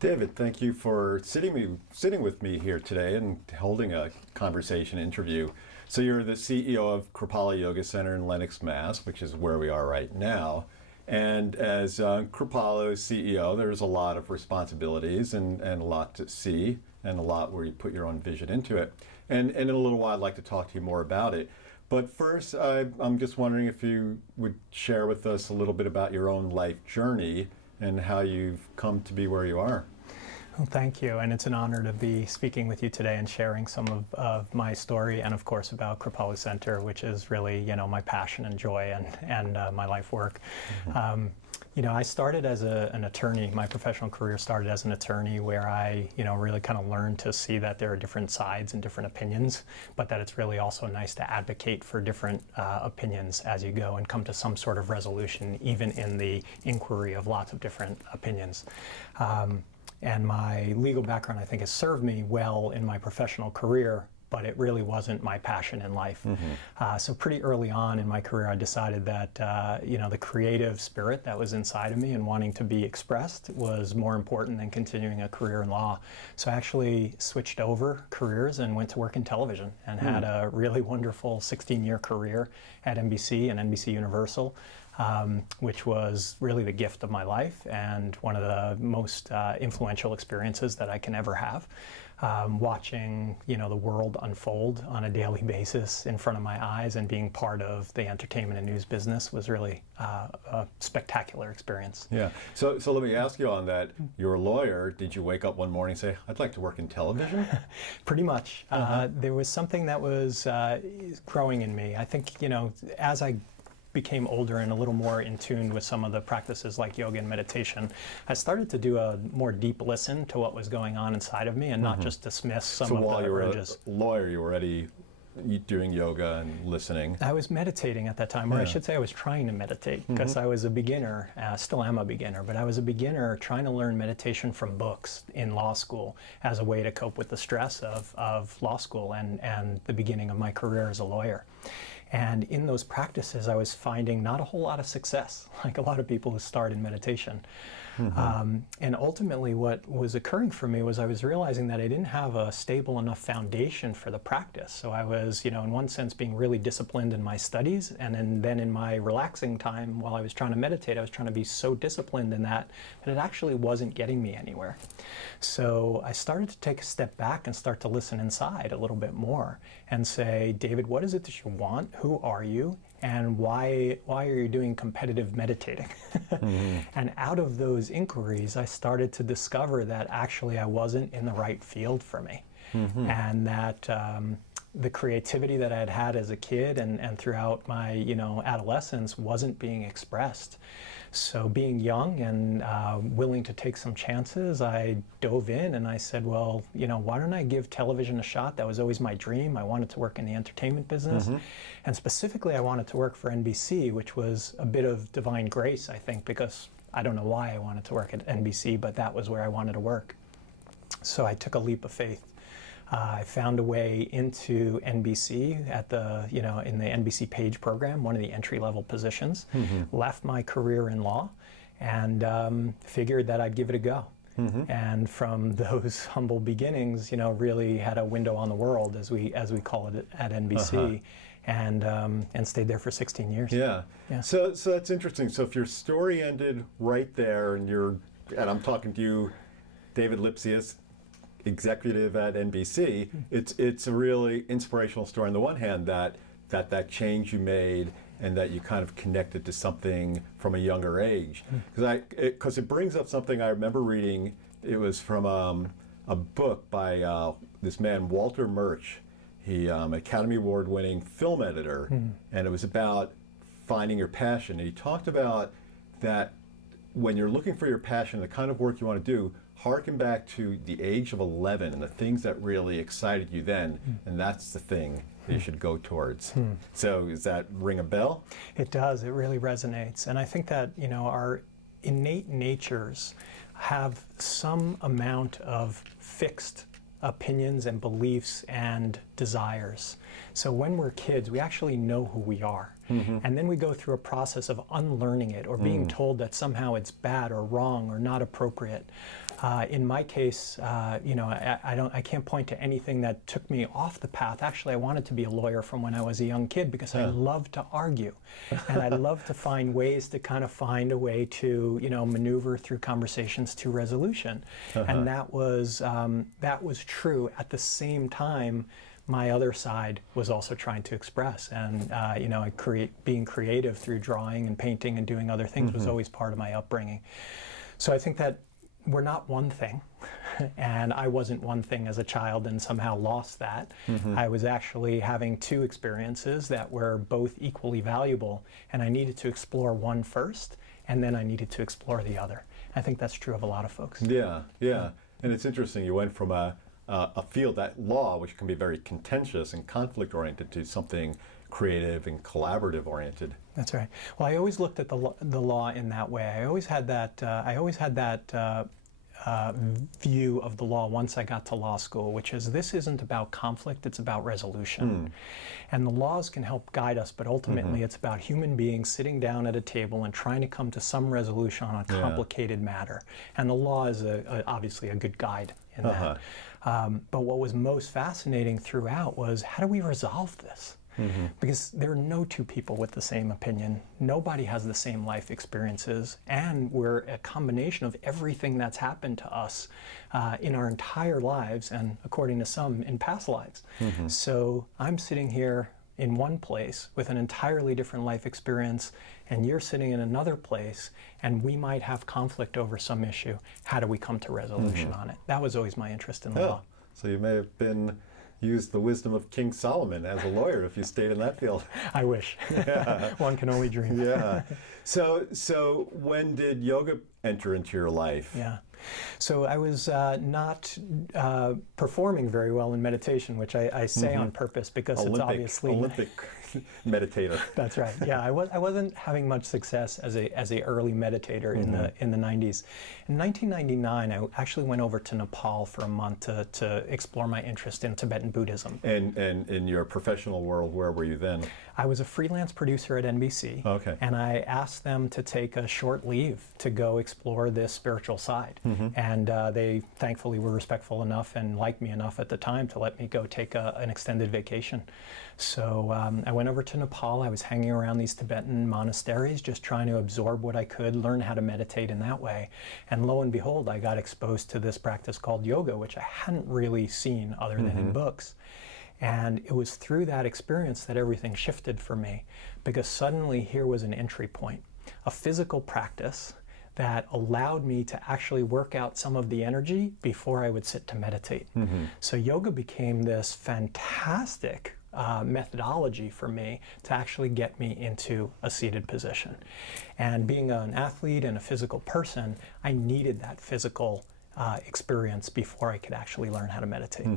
David, thank you for sitting with me here today and holding a conversation interview. So you're the CEO of Kripalu Yoga Center in Lenox, Mass, which is where we are right now. And as Kripalu's CEO, there's a lot of responsibilities and a lot to see and a lot where you put your own vision into it. And in a little while, I'd like to talk to you more about it. But first, I'm just wondering if you would share with us a little bit about your own life journey and how you've come to be where you are. Well, thank you, and it's an honor to be speaking with you today and sharing some of my story, and of course about Kripalu Center, which is really, my passion and joy and my life work. Mm-hmm. I started as an attorney. My professional career started as an attorney, where I, really kind of learned to see that there are different sides and different opinions, but that it's really also nice to advocate for different opinions as you go and come to some sort of resolution, even in the inquiry of lots of different opinions. And my legal background, I think, has served me well in my professional career, but it really wasn't my passion in life. Mm-hmm. So pretty early on in my career, I decided that, the creative spirit that was inside of me and wanting to be expressed was more important than continuing a career in law. So I actually switched over careers and went to work in television and had a really wonderful 16-year career at NBC and NBC Universal. Which was really the gift of my life and one of the most influential experiences that I can ever have. Watching, the world unfold on a daily basis in front of my eyes and being part of the entertainment and news business was really a spectacular experience. Yeah. So let me ask you on that. You're a lawyer. Did you wake up one morning and say, I'd like to work in television? Pretty much. There was something that was growing in me. I think, as I became older and a little more in tune with some of the practices like yoga and meditation, I started to do a more deep listen to what was going on inside of me and not just dismiss some of the urges. So while you were a lawyer, you were already doing yoga and listening? I was meditating at that time, or I should say I was trying to meditate, because I was a beginner, still am a beginner, but I was a beginner trying to learn meditation from books in law school as a way to cope with the stress of law school and the beginning of my career as a lawyer. And in those practices, I was finding not a whole lot of success, like a lot of people who start in meditation. And ultimately, what was occurring for me was I was realizing that I didn't have a stable enough foundation for the practice. So I was, in one sense, being really disciplined in my studies, and then in my relaxing time while I was trying to meditate, I was trying to be so disciplined in that it actually wasn't getting me anywhere. So I started to take a step back and start to listen inside a little bit more and say, David, what is it that you want? Who are you? And why are you doing competitive meditating? And out of those inquiries, I started to discover that actually I wasn't in the right field for me. And that the creativity that I had had as a kid and throughout my adolescence wasn't being expressed. So being young and willing to take some chances, I dove in and I said, well, why don't I give television a shot? That was always my dream. I wanted to work in the entertainment business. And specifically, I wanted to work for NBC, which was a bit of divine grace, I think, because I don't know why I wanted to work at NBC, but that was where I wanted to work. So I took a leap of faith. I found a way into NBC at in the NBC Page program, one of the entry-level positions, left my career in law, and figured that I'd give it a go. And from those humble beginnings, really had a window on the world, as we call it at NBC, and stayed there for 16 years. Yeah. So that's interesting. So if your story ended right there, and I'm talking to you, David Lipsius, executive at NBC, it's a really inspirational story on the one hand that change you made and that you kind of connected to something from a younger age. Because it brings up something I remember reading. It was from a book by this man, Walter Murch. He Academy Award winning film editor, and it was about finding your passion. And he talked about that when you're looking for your passion, the kind of work you want to do, harken back to the age of 11 and the things that really excited you then, and that's the thing that you should go towards. So does that ring a bell? It does. It really resonates. And I think that, our innate natures have some amount of fixed opinions and beliefs and desires. So when we're kids, we actually know who we are. And then we go through a process of unlearning it or being told that somehow it's bad or wrong or not appropriate. In my case, I can't point to anything that took me off the path. Actually, I wanted to be a lawyer from when I was a young kid because I loved to argue. And I loved to find ways to kind of find a way to, maneuver through conversations to resolution. And that was true. At the same time, my other side was also trying to express, and being creative through drawing and painting and doing other things was always part of my upbringing. So I think that we're not one thing, and I wasn't one thing as a child and somehow lost that. I was actually having two experiences that were both equally valuable, and I needed to explore one first, and then I needed to explore the other. I think that's true of a lot of folks. Yeah. And it's interesting, you went from a field, that law, which can be very contentious and conflict-oriented, to something creative and collaborative-oriented. That's right. Well, I always looked at the law in that way. I always had that view of the law once I got to law school, which is this isn't about conflict, it's about resolution. And the laws can help guide us, but ultimately it's about human beings sitting down at a table and trying to come to some resolution on a complicated matter. And the law is obviously a good guide in that. But what was most fascinating throughout was, how do we resolve this? Because there are no two people with the same opinion. Nobody has the same life experiences, and we're a combination of everything that's happened to us in our entire lives, and according to some, in past lives. So I'm sitting here in one place with an entirely different life experience, and you're sitting in another place, and we might have conflict over some issue. How do we come to resolution on it? That was always my interest in the law. So you may have used the wisdom of King Solomon as a lawyer if you stayed in that field. I wish. One can only dream. So when did yoga enter into your life? So I was not performing very well in meditation, which I say on purpose because it's obviously Olympic meditator. That's right. Yeah, I wasn't having much success as a early meditator in the 90s. In 1999, I actually went over to Nepal for a month to explore my interest in Tibetan Buddhism. And in your professional world, where were you then? I was a freelance producer at NBC. Okay. And I asked them to take a short leave to go explore this spiritual side. And they thankfully were respectful enough and liked me enough at the time to let me go take an extended vacation. So I went over to Nepal. I was hanging around these Tibetan monasteries, just trying to absorb what I could, learn how to meditate in that way. And lo and behold, I got exposed to this practice called yoga, which I hadn't really seen other than in books. And it was through that experience that everything shifted for me, because suddenly here was an entry point, a physical practice that allowed me to actually work out some of the energy before I would sit to meditate. So yoga became this fantastic methodology for me to actually get me into a seated position. And being an athlete and a physical person, I needed that physical experience before I could actually learn how to meditate.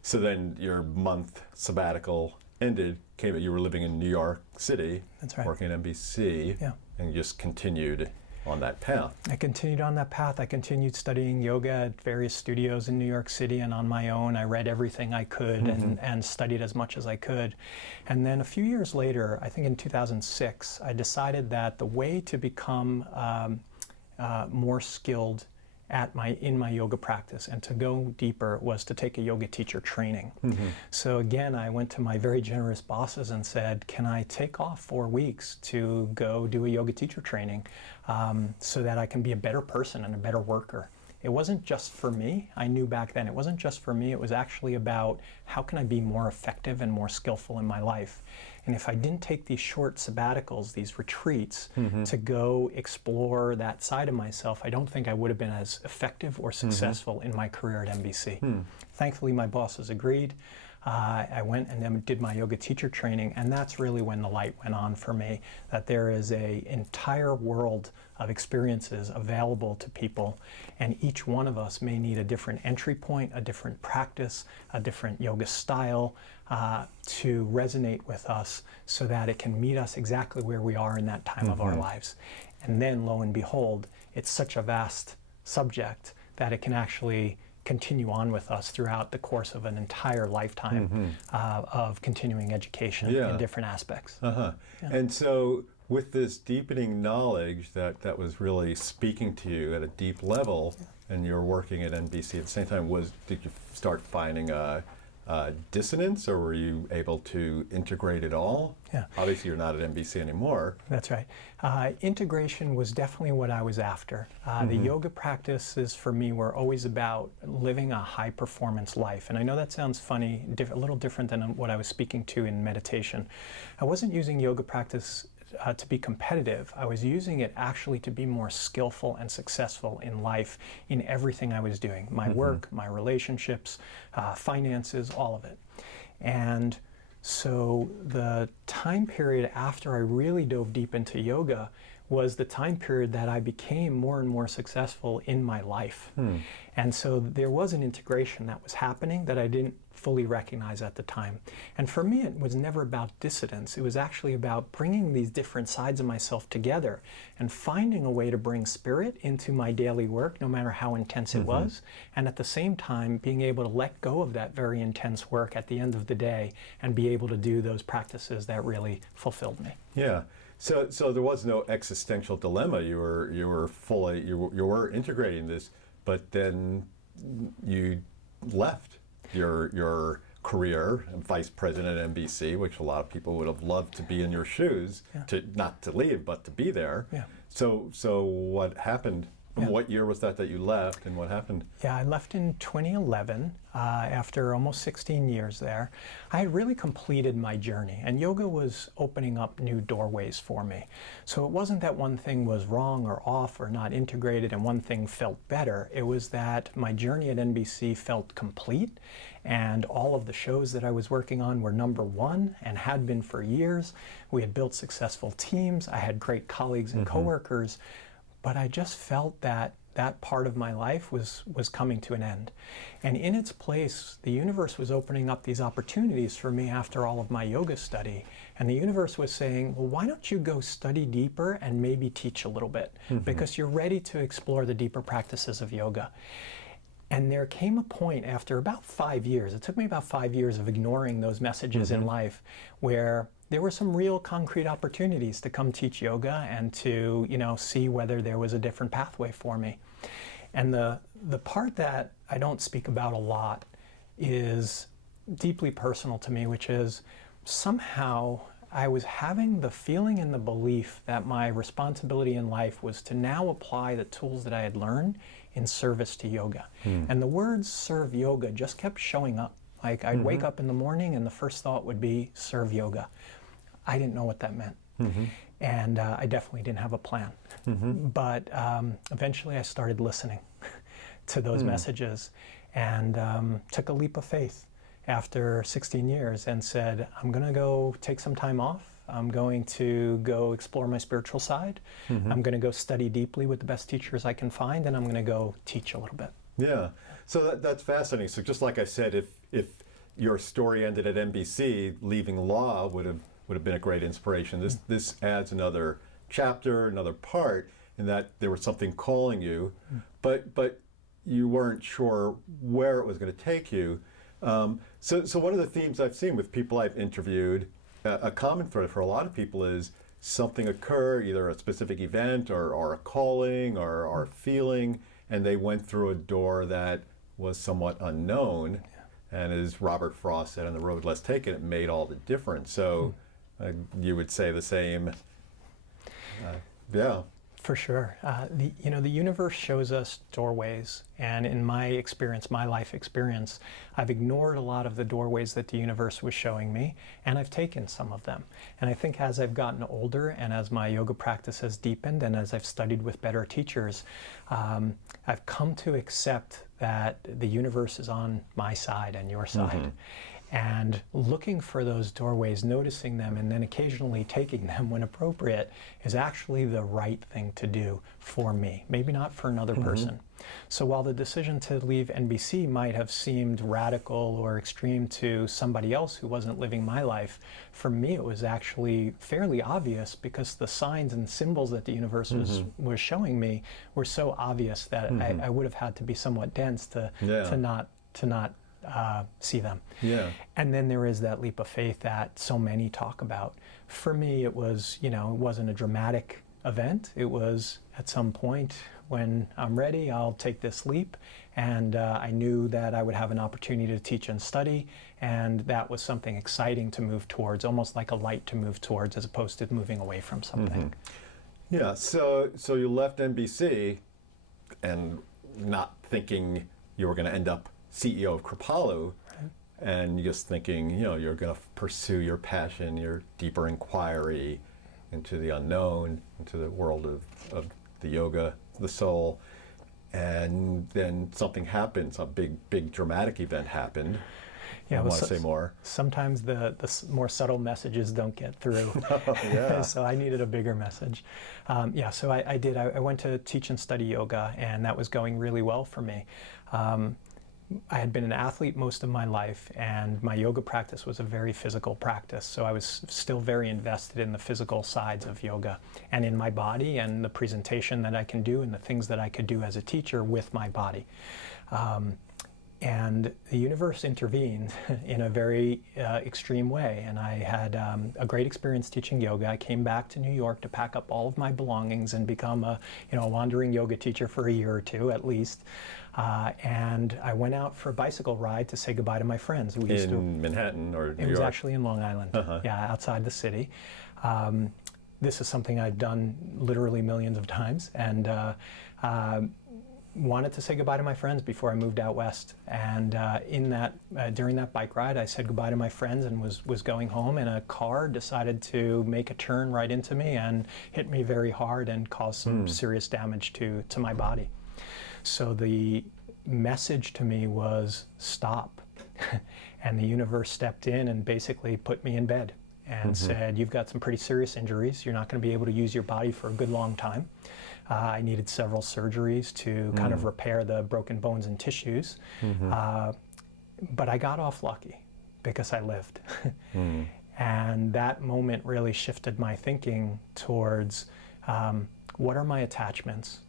So then your month sabbatical ended, you were living in New York City, That's right. working at NBC, and you just continued on that path. I continued on that path. I continued studying yoga at various studios in New York City and on my own. I read everything I could and studied as much as I could. And then a few years later, I think in 2006, I decided that the way to become more skilled in my yoga practice and to go deeper was to take a yoga teacher training. So again, I went to my very generous bosses and said, can I take off 4 weeks to go do a yoga teacher training so that I can be a better person and a better worker? It wasn't just for me. I knew back then it wasn't just for me. It was actually about how can I be more effective and more skillful in my life. And if I didn't take these short sabbaticals, these retreats, to go explore that side of myself, I don't think I would have been as effective or successful in my career at NBC. Thankfully, my bosses agreed. I went and then did my yoga teacher training, and that's really when the light went on for me, that there is an entire world of experiences available to people, and each one of us may need a different entry point, a different practice, a different yoga style to resonate with us so that it can meet us exactly where we are in that time of our lives. And then, lo and behold, it's such a vast subject that it can actually continue on with us throughout the course of an entire lifetime of continuing education in different aspects. And so with this deepening knowledge that was really speaking to you at a deep level, and you're working at NBC at the same time, did you start finding a dissonance, or were you able to integrate it all? Yeah. Obviously, you're not at NBC anymore. That's right. Integration was definitely what I was after. The yoga practices for me were always about living a high performance life. And I know that sounds funny, a little different than what I was speaking to in meditation. I wasn't using yoga practice to be competitive. I was using it actually to be more skillful and successful in life in everything I was doing. My work, my relationships, finances, all of it. And so the time period after I really dove deep into yoga was the time period that I became more and more successful in my life. And so there was an integration that was happening that I didn't fully recognize at the time. And for me, it was never about dissidence. It was actually about bringing these different sides of myself together and finding a way to bring spirit into my daily work, no matter how intense it was, and at the same time being able to let go of that very intense work at the end of the day and be able to do those practices that really fulfilled me. Yeah. So there was no existential dilemma. You were integrating this, but then you left your career and vice president at NBC, which a lot of people would have loved to be in your shoes, not to leave, but to be there. Yeah. So what happened? What year was that you left, and what happened? Yeah, I left in 2011 after almost 16 years there. I had really completed my journey, and yoga was opening up new doorways for me. So it wasn't that one thing was wrong or off or not integrated and one thing felt better. It was that my journey at NBC felt complete, and all of the shows that I was working on were #1 and had been for years. We had built successful teams. I had great colleagues and coworkers. But I just felt that that part of my life was coming to an end. And in its place, the universe was opening up these opportunities for me after all of my yoga study. And the universe was saying, well, why don't you go study deeper and maybe teach a little bit? Because you're ready to explore the deeper practices of yoga. And there came a point after about 5 years, it took me about 5 years of ignoring those messages in life, where there were some real concrete opportunities to come teach yoga and to, see whether there was a different pathway for me. And the part that I don't speak about a lot is deeply personal to me, which is somehow I was having the feeling and the belief that my responsibility in life was to now apply the tools that I had learned in service to yoga. And the words serve yoga just kept showing up. Like I'd wake up in the morning and the first thought would be serve yoga. I didn't know what that meant. And I definitely didn't have a plan. But eventually I started listening to those messages and took a leap of faith after 16 years and said, I'm going to go take some time off. I'm going to go explore my spiritual side. I'm going to go study deeply with the best teachers I can find, and I'm going to go teach a little bit. Yeah, so that's fascinating. So just like I said, if your story ended at NBC, leaving law would have been a great inspiration. This adds another chapter, another part, in that there was something calling you, but you weren't sure where it was going to take you. So one of the themes I've seen with people I've interviewed, a common thread for a lot of people is something occurred, either a specific event or a calling or a feeling, and they went through a door that was somewhat unknown. And as Robert Frost said on The Road Less Taken, it made all the difference. So you would say the same. Yeah. For sure. The universe shows us doorways, and in my experience, my life experience, I've ignored a lot of the doorways that the universe was showing me, and I've taken some of them. And I think as I've gotten older and as my yoga practice has deepened and as I've studied with better teachers, I've come to accept that the universe is on my side and your side. And looking for those doorways, noticing them, and then occasionally taking them when appropriate is actually the right thing to do for me, maybe not for another person. So while the decision to leave NBC might have seemed radical or extreme to somebody else who wasn't living my life, for me it was actually fairly obvious, because the signs and symbols that the universe was showing me were so obvious that I would have had to be somewhat dense to not see them. Yeah. And then there is that leap of faith that so many talk about. For me, it was, it wasn't a dramatic event. It was at some point when I'm ready, I'll take this leap. And I knew that I would have an opportunity to teach and study. And that was something exciting to move towards, almost like a light to move towards, as opposed to moving away from something. Yeah, so you left NBC and not thinking you were going to end up CEO of Kripalu, and just thinking, you're going to pursue your passion, your deeper inquiry into the unknown, into the world of the yoga, the soul, and then something happens, a big dramatic event happened. Yeah, I want to say more. Sometimes the more subtle messages don't get through. Oh, yeah. So I needed a bigger message. So I did. I went to teach and study yoga, and that was going really well for me. I had been an athlete most of my life, and my yoga practice was a very physical practice. So I was still very invested in the physical sides of yoga and in my body and the presentation that I can do and the things that I could do as a teacher with my body. And the universe intervened in a very extreme way, and I had a great experience teaching yoga. I came back to New York to pack up all of my belongings and become a wandering yoga teacher for a year or two at least. And I went out for a bicycle ride to say goodbye to my friends. We used in Manhattan or New York? It was actually in Long Island, outside the city. This is something I've done literally millions of times, and wanted to say goodbye to my friends before I moved out west. And during that bike ride, I said goodbye to my friends and was going home, and a car decided to make a turn right into me and hit me very hard and caused some serious damage to my body. So the message to me was stop. And the universe stepped in and basically put me in bed and said, you've got some pretty serious injuries. You're not going to be able to use your body for a good long time. I needed several surgeries to kind of repair the broken bones and tissues. But I got off lucky because I lived. And that moment really shifted my thinking towards what are my attachments?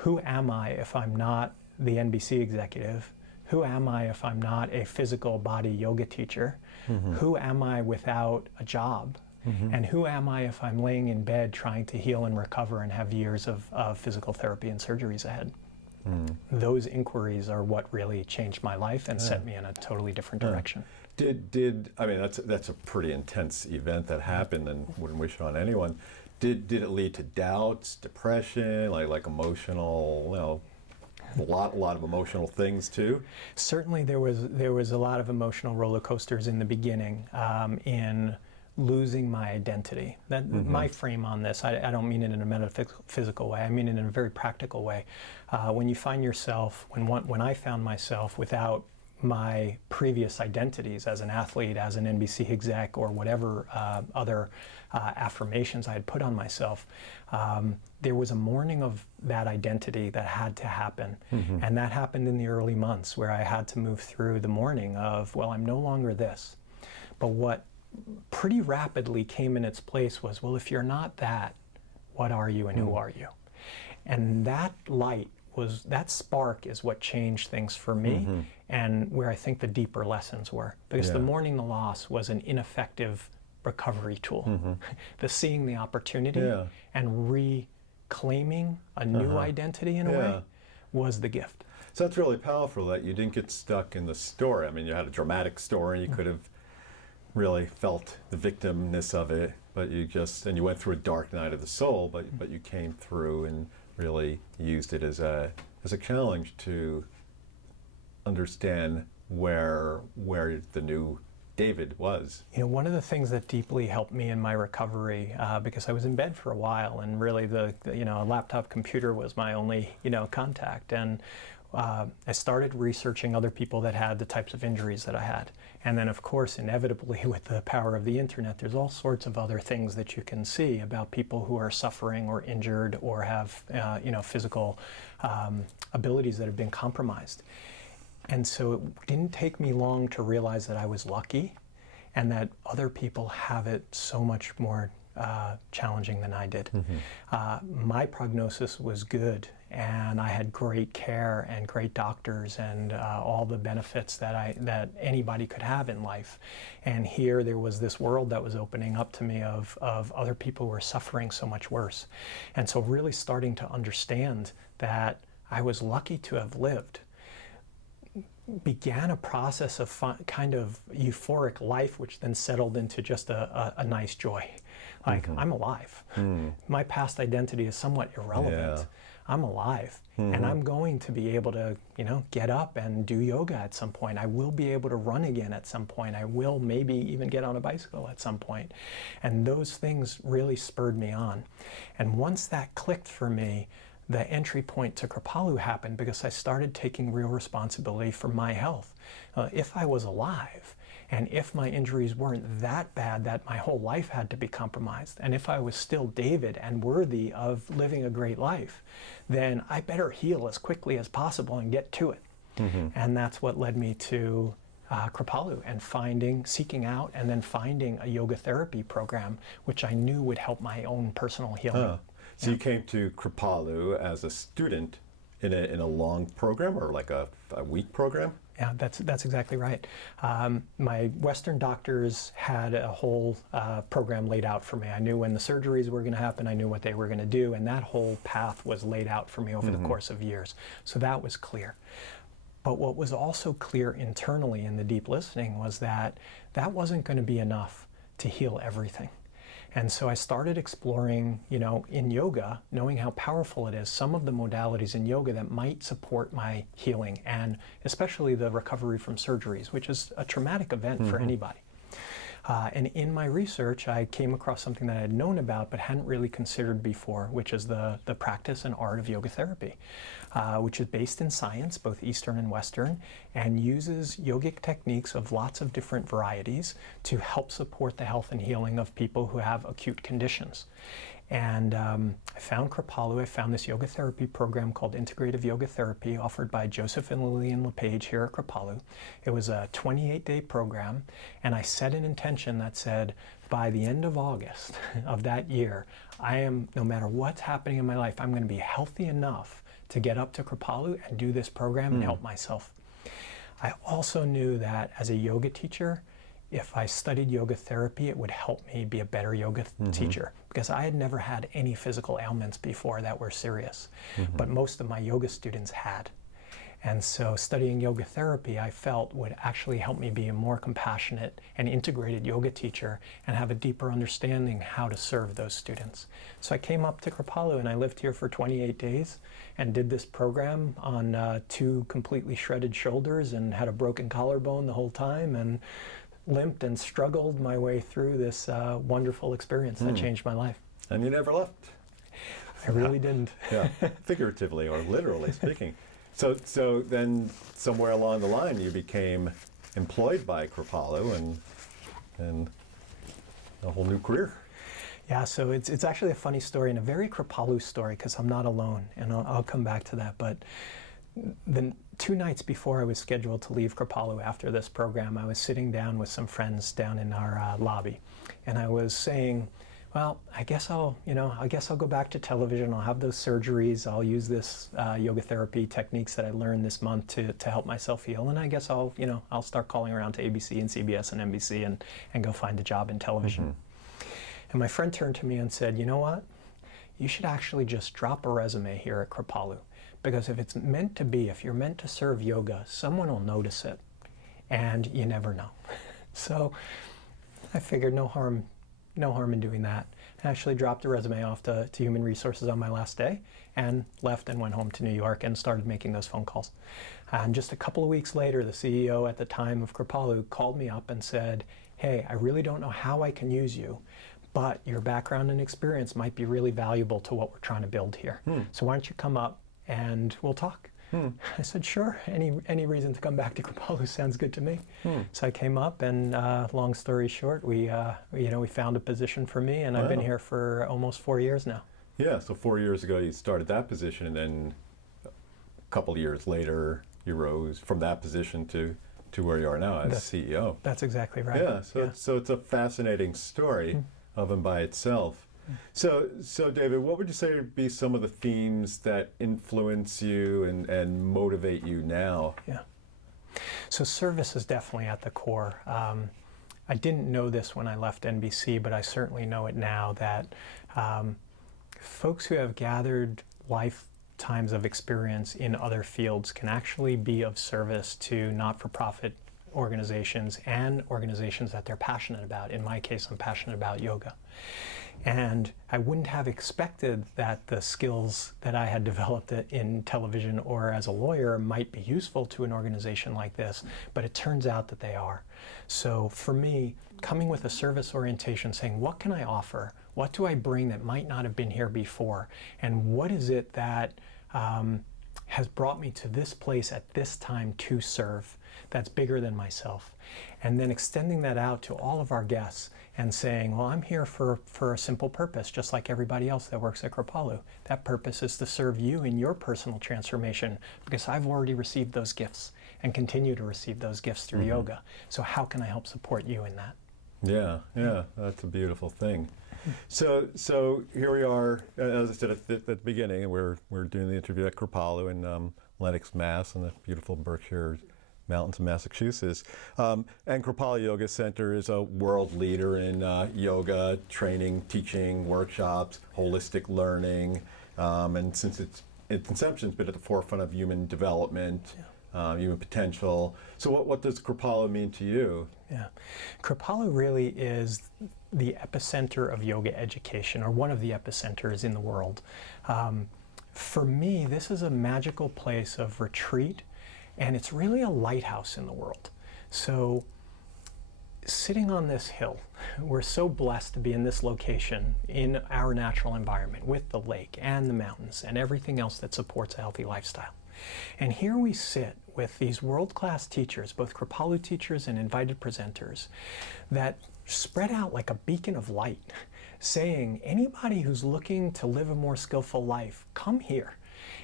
Who am I if I'm not the NBC executive? Who am I if I'm not a physical body yoga teacher? Who am I without a job? And who am I if I'm laying in bed trying to heal and recover and have years of physical therapy and surgeries ahead? Those inquiries are what really changed my life and set me in a totally different direction. That's a pretty intense event that happened, and wouldn't wish it on anyone. Did it lead to doubts, depression, like emotional, a lot of emotional things too? Certainly there was a lot of emotional roller coasters in the beginning, in losing my identity. My frame on this, I don't mean it in a metaphysical way, I mean it in a very practical way. When you find yourself, when I found myself without my previous identities as an athlete, as an NBC exec, or whatever other affirmations I had put on myself, there was a mourning of that identity that had to happen. And that happened in the early months, where I had to move through the mourning of, well, I'm no longer this. But what pretty rapidly came in its place was, well, if you're not that, what are you and who are you? And that light that spark is what changed things for me, and where I think the deeper lessons were. Because the mourning the loss was an ineffective recovery tool. The seeing the opportunity and reclaiming a new identity in a way was the gift. So that's really powerful that you didn't get stuck in the story. I mean, you had a dramatic story, you could have really felt the victimness of it, but you went through a dark night of the soul, but you came through and really used it as a challenge to understand where the new David was. One of the things that deeply helped me in my recovery, because I was in bed for a while, and really a laptop computer was my only contact, and I started researching other people that had the types of injuries that I had. And then, of course, inevitably, with the power of the internet, there's all sorts of other things that you can see about people who are suffering or injured or have, physical abilities that have been compromised. And so it didn't take me long to realize that I was lucky and that other people have it so much more challenging than I did. My prognosis was good, and I had great care and great doctors and all the benefits that anybody could have in life. And here there was this world that was opening up to me of other people who were suffering so much worse. And so really starting to understand that I was lucky to have lived began a process of kind of euphoric life, which then settled into just a nice joy. Like, I'm alive. My past identity is somewhat irrelevant. Yeah. I'm alive, and I'm going to be able to, get up and do yoga at some point. I will be able to run again at some point. I will maybe even get on a bicycle at some point. And those things really spurred me on. And once that clicked for me, the entry point to Kripalu happened because I started taking real responsibility for my health. If I was alive, and if my injuries weren't that bad that my whole life had to be compromised, and if I was still David and worthy of living a great life, then I better heal as quickly as possible and get to it. And that's what led me to Kripalu and seeking out and then finding a yoga therapy program, which I knew would help my own personal healing. So you came to Kripalu as a student in a long program, or like a week program? Yeah, that's exactly right. My Western doctors had a whole program laid out for me. I knew when the surgeries were going to happen. I knew what they were going to do, and that whole path was laid out for me over the course of years. So that was clear. But what was also clear internally in the deep listening was that wasn't going to be enough to heal everything. And so I started exploring, in yoga, knowing how powerful it is, some of the modalities in yoga that might support my healing, and especially the recovery from surgeries, which is a traumatic event for anybody. And in my research, I came across something that I had known about but hadn't really considered before, which is the practice and art of yoga therapy, which is based in science, both Eastern and Western, and uses yogic techniques of lots of different varieties to help support the health and healing of people who have acute conditions. And I found Kripalu. I found this yoga therapy program called Integrative Yoga Therapy, offered by Joseph and Lillian LePage here at Kripalu. It was a 28-day program, and I set an intention that said, by the end of August of that year, no matter what's happening in my life, I'm going to be healthy enough to get up to Kripalu and do this program and help myself. I also knew that as a yoga teacher, if I studied yoga therapy, it would help me be a better yoga teacher, because I had never had any physical ailments before that were serious, but most of my yoga students had. And so studying yoga therapy, I felt, would actually help me be a more compassionate and integrated yoga teacher and have a deeper understanding how to serve those students. So I came up to Kripalu, and I lived here for 28 days and did this program on 2 completely shredded shoulders and had a broken collarbone the whole time, and limped and struggled my way through this wonderful experience that changed my life. And you never left. I really didn't. Yeah, figuratively or literally speaking. So then somewhere along the line you became employed by Kripalu and a whole new career. Yeah, so it's actually a funny story and a very Kripalu story, because I'm not alone, and I'll come back to that. But the 2 nights before I was scheduled to leave Kripalu after this program, I was sitting down with some friends down in our lobby, and I was saying, well, I guess I'll go back to television. I'll have those surgeries. I'll use this yoga therapy techniques that I learned this month to help myself heal, and I guess I'll start calling around to ABC and CBS and NBC and go find a job in television. And my friend turned to me and said, you know what? You should actually just drop a resume here at Kripalu. Because if it's meant to be, if you're meant to serve yoga, someone will notice it, and you never know. So I figured no harm in doing that. I actually dropped the resume off to Human Resources on my last day and left and went home to New York and started making those phone calls. And just a couple of weeks later, the CEO at the time of Kripalu called me up and said, hey, I really don't know how I can use you, but your background and experience might be really valuable to what we're trying to build here. So why don't you come up and we'll talk. I said, sure, any reason to come back to Kripalu sounds good to me. So I came up, and long story short, we found a position for me, and I've been here for almost 4 years now. Yeah, so 4 years ago you started that position, and then a couple of years later you rose from that position to where you are now as CEO. That's exactly right. Yeah, so it's a fascinating story of and by itself. So David, what would you say would be some of the themes that influence you and motivate you now? Yeah. So service is definitely at the core. I didn't know this when I left NBC, but I certainly know it now, that folks who have gathered lifetimes of experience in other fields can actually be of service to not-for-profit organizations and organizations that they're passionate about. In my case, I'm passionate about yoga. And I wouldn't have expected that the skills that I had developed in television or as a lawyer might be useful to an organization like this, but it turns out that they are. So for me, coming with a service orientation, saying, what can I offer? What do I bring that might not have been here before? And what is it that has brought me to this place at this time to serve that's bigger than myself? And then extending that out to all of our guests and saying, well, I'm here for a simple purpose, just like everybody else that works at Kripalu. That purpose is to serve you in your personal transformation, because I've already received those gifts and continue to receive those gifts through yoga. So how can I help support you in that? Yeah, that's a beautiful thing. So here we are, as I said at the beginning, and we're doing the interview at Kripalu in Lenox, Mass, in the beautiful Berkshire Mountains of Massachusetts. And Kripalu Yoga Center is a world leader in yoga, training, teaching, workshops, holistic learning, and since its inception, it's been at the forefront of human development, human potential. So what does Kripalu mean to you? Yeah, Kripalu really is the epicenter of yoga education, or one of the epicenters in the world. For me, this is a magical place of retreat, and it's really a lighthouse in the world. So sitting on this hill, we're so blessed to be in this location in our natural environment with the lake and the mountains and everything else that supports a healthy lifestyle. And here we sit with these world-class teachers, both Kripalu teachers and invited presenters, that spread out like a beacon of light, saying, anybody who's looking to live a more skillful life, come here.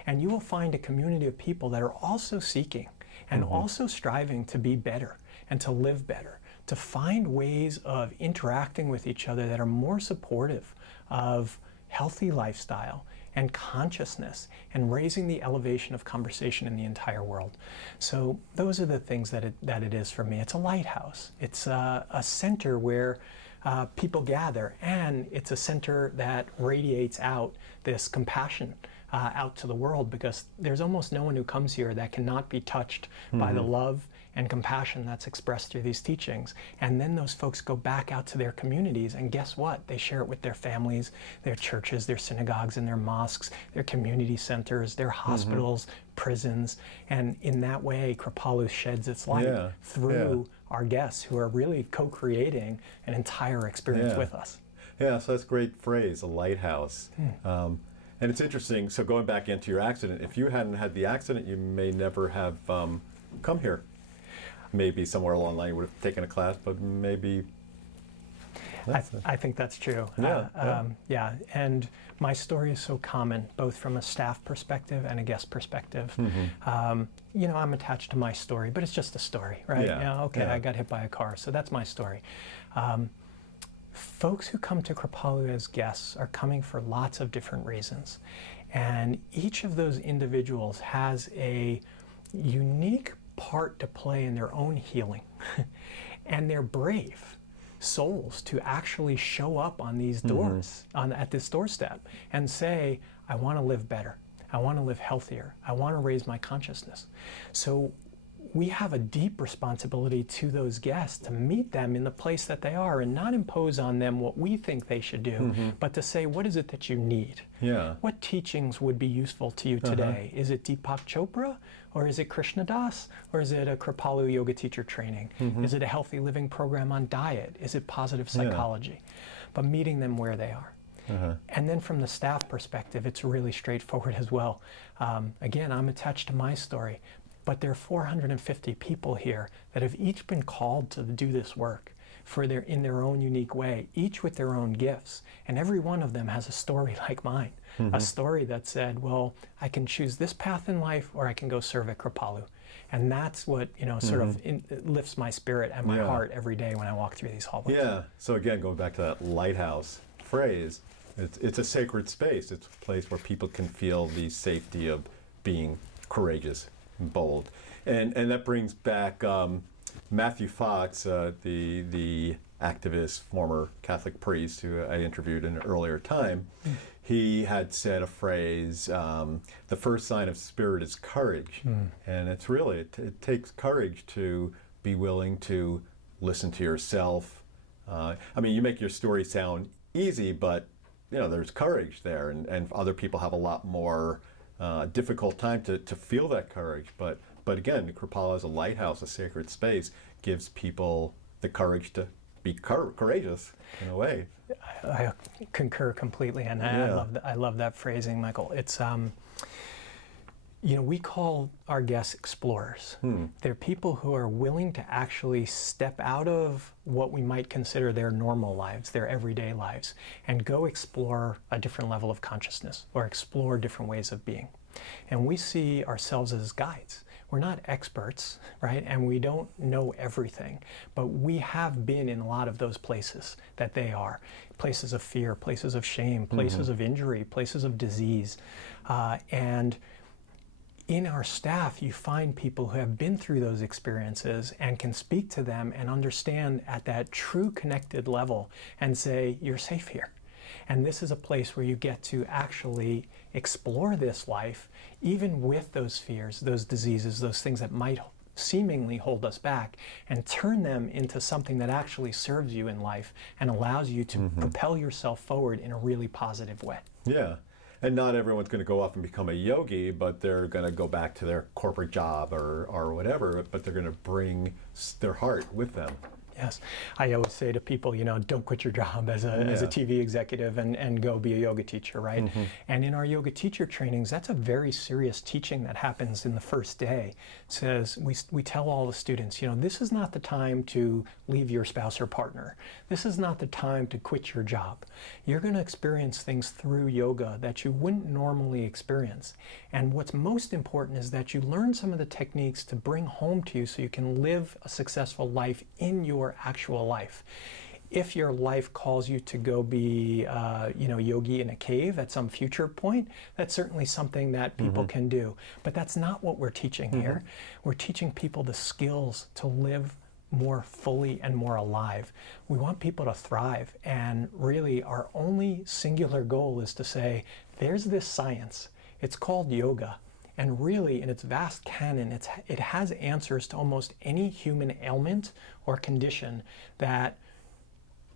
And you will find a community of people that are also seeking and also striving to be better and to live better, to find ways of interacting with each other that are more supportive of healthy lifestyle and consciousness, and raising the elevation of conversation in the entire world. So those are the things that it is for me. It's a lighthouse. It's a center where people gather, and it's a center that radiates out this compassion out to the world, because there's almost no one who comes here that cannot be touched by the love and compassion that's expressed through these teachings. And then those folks go back out to their communities, and guess what? They share it with their families, their churches, their synagogues and their mosques, their community centers, their hospitals, prisons. And in that way, Kripalu sheds its light through our guests, who are really co-creating an entire experience with us. Yeah, so that's a great phrase, a lighthouse. And it's interesting, so going back into your accident, if you hadn't had the accident, you may never have come here. Maybe somewhere along the line you would have taken a class, but maybe... I think that's true. Yeah, and my story is so common, both from a staff perspective and a guest perspective. You know, I'm attached to my story, but it's just a story, right? I got hit by a car, so that's my story. Folks who come to Kripalu as guests are coming for lots of different reasons. And each of those individuals has a unique part to play in their own healing. And they're brave souls to actually show up on these doors, at this doorstep, and say, I want to live better. I want to live healthier. I want to raise my consciousness. So we have a deep responsibility to those guests to meet them in the place that they are, and not impose on them what we think they should do, but to say, what is it that you need? What teachings would be useful to you today? Is it Deepak Chopra, or is it Krishna Das, or is it a Kripalu yoga teacher training? Is it a healthy living program on diet? Is it positive psychology? But meeting them where they are. And then from the staff perspective, it's really straightforward as well. Again, I'm attached to my story, but there are 450 people here that have each been called to do this work in their own unique way, each with their own gifts. And every one of them has a story like mine, a story that said, well, I can choose this path in life, or I can go serve at Kripalu. And that's what, sort of lifts my spirit and my heart every day when I walk through these hallways. Yeah, so again, going back to that lighthouse phrase, it's a sacred space. It's a place where people can feel the safety of being courageous and bold. And that brings back Matthew Fox, the activist, former Catholic priest who I interviewed in an earlier time. He had said a phrase, the first sign of spirit is courage. And it's really, it takes courage to be willing to listen to yourself. I mean, you make your story sound easy, but there's courage there, and other people have a lot more difficult time to feel that courage. But again, Kripalu as a lighthouse, a sacred space, gives people the courage to be courageous in a way. I concur completely, and I love that phrasing, Michael. It's we call our guests explorers. They're people who are willing to actually step out of what we might consider their normal lives, their everyday lives, and go explore a different level of consciousness or explore different ways of being. And we see ourselves as guides. We're not experts, right? And we don't know everything, but we have been in a lot of those places that they are. Places of fear, places of shame, places of injury, places of disease. And in our staff, you find people who have been through those experiences and can speak to them and understand at that true connected level and say, you're safe here. And this is a place where you get to actually explore this life, even with those fears, those diseases, those things that might seemingly hold us back, and turn them into something that actually serves you in life and allows you to propel yourself forward in a really positive way. Yeah. And not everyone's going to go off and become a yogi, but they're going to go back to their corporate job or whatever, but they're going to bring their heart with them. Yes. I always say to people, don't quit your job as a TV executive and go be a yoga teacher, right? And in our yoga teacher trainings, that's a very serious teaching that happens in the first day. It says, we tell all the students, this is not the time to leave your spouse or partner. This is not the time to quit your job. You're going to experience things through yoga that you wouldn't normally experience. And what's most important is that you learn some of the techniques to bring home to you so you can live a successful life in your actual life. If your life calls you to go be, yogi in a cave at some future point, that's certainly something that people can do. But that's not what we're teaching here. We're teaching people the skills to live more fully and more alive. We want people to thrive, and really our only singular goal is to say, there's this science. It's called yoga. And really, in its vast canon, it has answers to almost any human ailment or condition that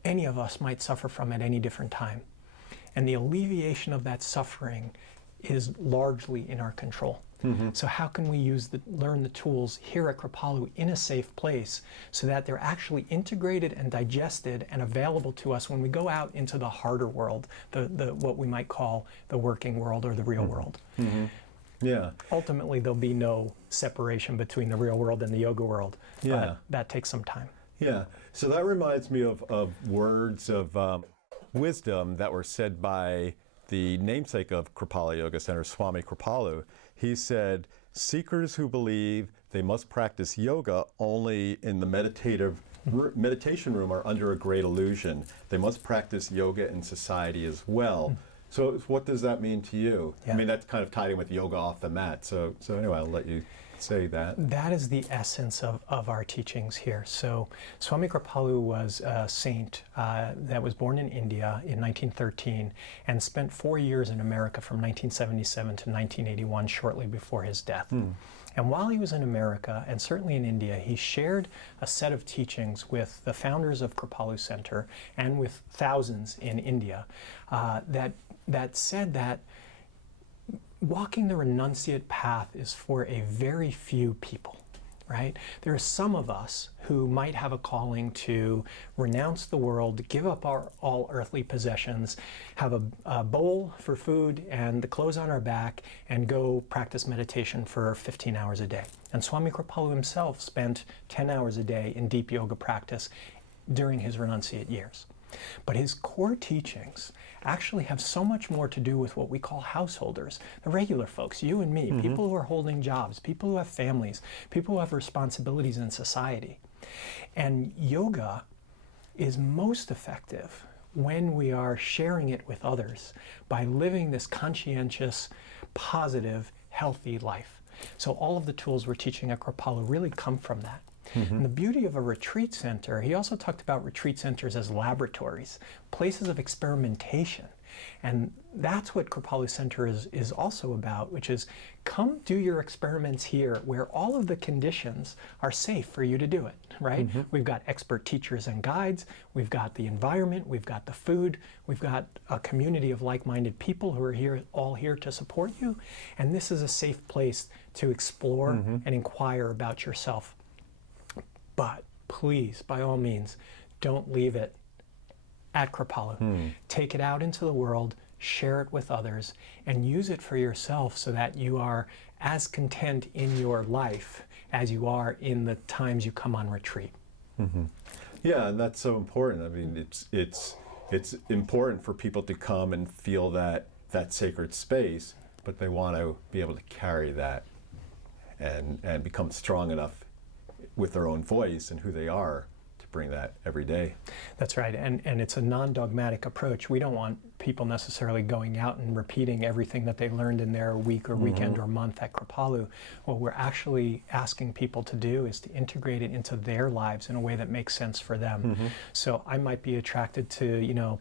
any of us might suffer from at any different time. And the alleviation of that suffering is largely in our control. So how can we learn the tools here at Kripalu in a safe place so that they're actually integrated and digested and available to us when we go out into the harder world, what we might call the working world or the real world. Yeah. Ultimately, there'll be no separation between the real world and the yoga world. Yeah. But that takes some time. Yeah. So that reminds me of words of wisdom that were said by the namesake of Kripalu Yoga Center, Swami Kripalu. He said, seekers who believe they must practice yoga only in the meditation room are under a great illusion. They must practice yoga in society as well. So what does that mean to you? Yeah. I mean, that's kind of tied in with yoga off the mat. So anyway, I'll let you say that. That is the essence of our teachings here. So Swami Kripalu was a saint that was born in India in 1913 and spent 4 years in America from 1977 to 1981, shortly before his death. And while he was in America, and certainly in India, he shared a set of teachings with the founders of Kripalu Center and with thousands in India that said that walking the renunciate path is for a very few people, right? There are some of us who might have a calling to renounce the world, give up our all earthly possessions, have a bowl for food and the clothes on our back, and go practice meditation for 15 hours a day. And Swami Kripalu himself spent 10 hours a day in deep yoga practice during his renunciate years. But his core teachings actually have so much more to do with what we call householders, the regular folks, you and me, people who are holding jobs, people who have families, people who have responsibilities in society. And yoga is most effective when we are sharing it with others by living this conscientious, positive, healthy life. So all of the tools we're teaching at Kripalu really come from that. And the beauty of a retreat center, he also talked about retreat centers as laboratories, places of experimentation. And that's what Kripalu Center is also about, which is come do your experiments here where all of the conditions are safe for you to do it, right? We've got expert teachers and guides, we've got the environment, we've got the food, we've got a community of like-minded people who are all here to support you. And this is a safe place to explore and inquire about yourself. But please, by all means, don't leave it at Kripalu. Take it out into the world, share it with others, and use it for yourself so that you are as content in your life as you are in the times you come on retreat. Yeah, and that's so important. I mean, it's important for people to come and feel that sacred space, but they want to be able to carry that and become strong enough with their own voice and who they are to bring that every day. That's right, and it's a non-dogmatic approach. We don't want people necessarily going out and repeating everything that they learned in their week or weekend or month at Kripalu. What we're actually asking people to do is to integrate it into their lives in a way that makes sense for them. So I might be attracted to,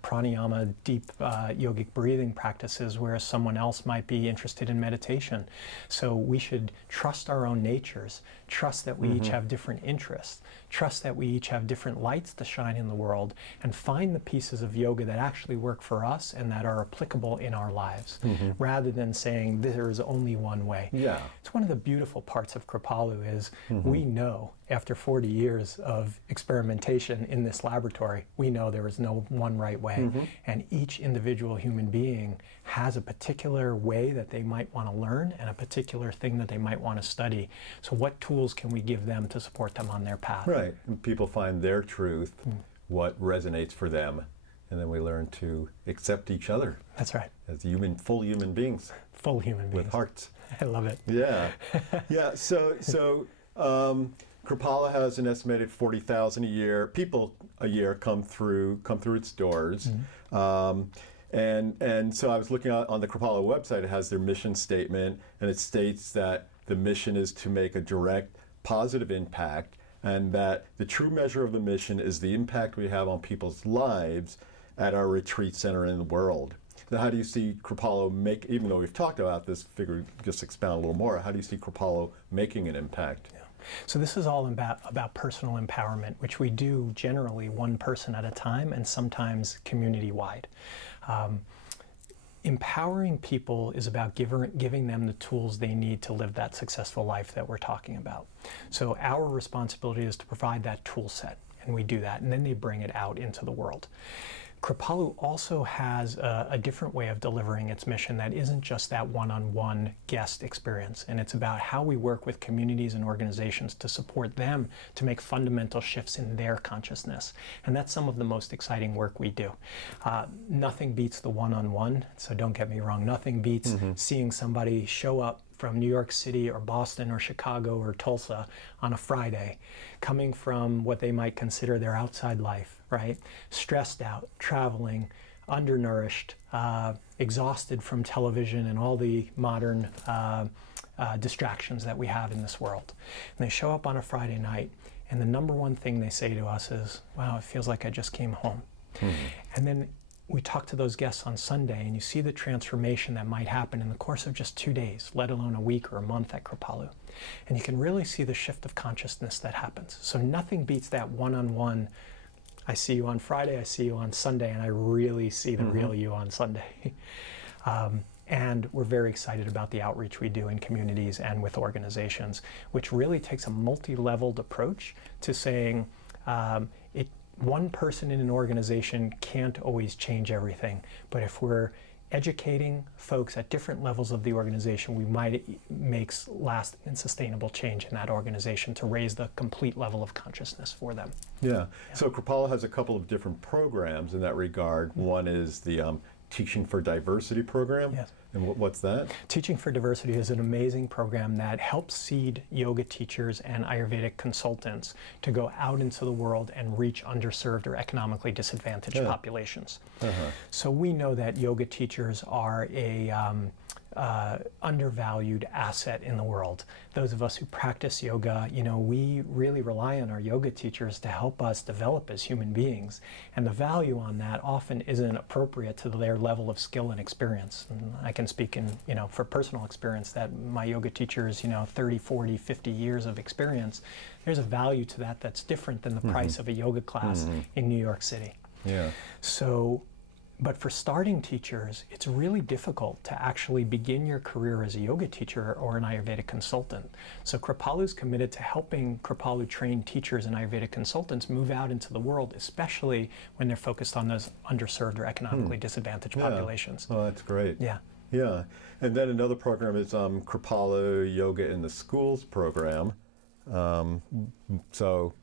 pranayama, deep yogic breathing practices, whereas someone else might be interested in meditation. So we should trust our own natures, trust that we each have different interests, trust that we each have different lights to shine in the world, and find the pieces of yoga that actually work for us and that are applicable in our lives, rather than saying there is only one way. Yeah. It's one of the beautiful parts of Kripalu is we know after 40 years of experimentation in this laboratory, we know there is no one right way. And each individual human being has a particular way that they might want to learn and a particular thing that they might want to study. So what tools can we give them to support them on their path? Right. And people find their truth, what resonates for them, and then we learn to accept each other. That's right. As full human beings. Full human beings. With hearts. I love it. Yeah. Yeah. So Kripalu has an estimated 40,000 people a year come through its doors. And so I was looking on the Kripalu website. It has their mission statement, and it states that the mission is to make a direct, positive impact, and that the true measure of the mission is the impact we have on people's lives at our retreat center in the world. So how do you see Kripalu even though we've talked about this, figure just expound a little more, how do you see Kripalu making an impact? Yeah. So this is all about personal empowerment, which we do generally one person at a time and sometimes community-wide. Empowering people is about giving them the tools they need to live that successful life that we're talking about. So our responsibility is to provide that tool set, and we do that, and then they bring it out into the world. Kripalu also has a different way of delivering its mission that isn't just that one-on-one guest experience, and it's about how we work with communities and organizations to support them to make fundamental shifts in their consciousness. And that's some of the most exciting work we do. Nothing beats the one-on-one, so don't get me wrong, nothing beats seeing somebody show up from New York City or Boston or Chicago or Tulsa on a Friday, coming from what they might consider their outside life, right? Stressed out, traveling, undernourished, exhausted from television and all the modern distractions that we have in this world. And they show up on a Friday night, and the number one thing they say to us is, wow, it feels like I just came home. And then we talk to those guests on Sunday, and you see the transformation that might happen in the course of just 2 days, let alone a week or a month at Kripalu. And you can really see the shift of consciousness that happens. So nothing beats that one-on-one, I see you on Friday, I see you on Sunday, and I really see the real you on Sunday. And we're very excited about the outreach we do in communities and with organizations, which really takes a multi-leveled approach to saying one person in an organization can't always change everything. But if we're educating folks at different levels of the organization, we might make lasting and sustainable change in that organization to raise the complete level of consciousness for them. Yeah. So Kripalu has a couple of different programs in that regard. One is the Teaching for Diversity program. Yes. And what's that? Teaching for Diversity is an amazing program that helps seed yoga teachers and Ayurvedic consultants to go out into the world and reach underserved or economically disadvantaged populations. So we know that yoga teachers are a undervalued asset in the world. Those of us who practice yoga, we really rely on our yoga teachers to help us develop as human beings. And the value on that often isn't appropriate to their level of skill and experience. And I can speak for personal experience that my yoga teachers, 30, 40, 50 years of experience, there's a value to that that's different than the price of a yoga class in New York City. Yeah. But for starting teachers, it's really difficult to actually begin your career as a yoga teacher or an Ayurvedic consultant. So Kripalu's committed to helping Kripalu trained teachers and Ayurvedic consultants move out into the world, especially when they're focused on those underserved or economically disadvantaged populations. Oh, that's great. Yeah. Yeah. And then another program is Kripalu Yoga in the Schools program. So